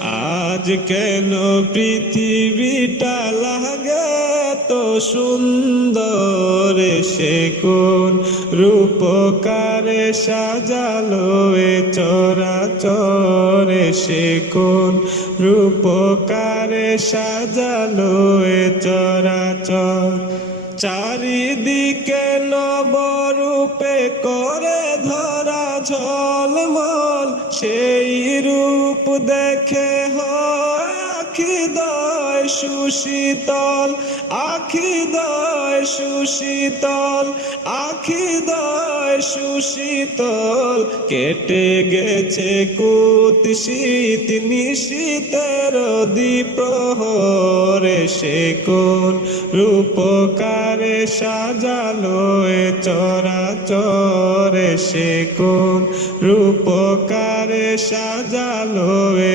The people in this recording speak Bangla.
আজ কেন পৃথিবীটা লাগে তো সুন্দর, সে কোন রূপকারে সাজালো এ চরাচর, সে কোন রূপকারে সাজালো এ চরাচর। চারিদিকে নবরূপে করে ধরা ঝলমল, সেই রূপ দেখে হয় আখিদয় সুশীতল, আখিদয় সুশীতল, আখিদয় সুশীতল। কেটে গেছে কুৎসিত নিশীতের দ্বিপ্রহরে, সে কোন রূপকারে সাজালো এ চরাচর, সে কোন রূপকারে সাজালো এ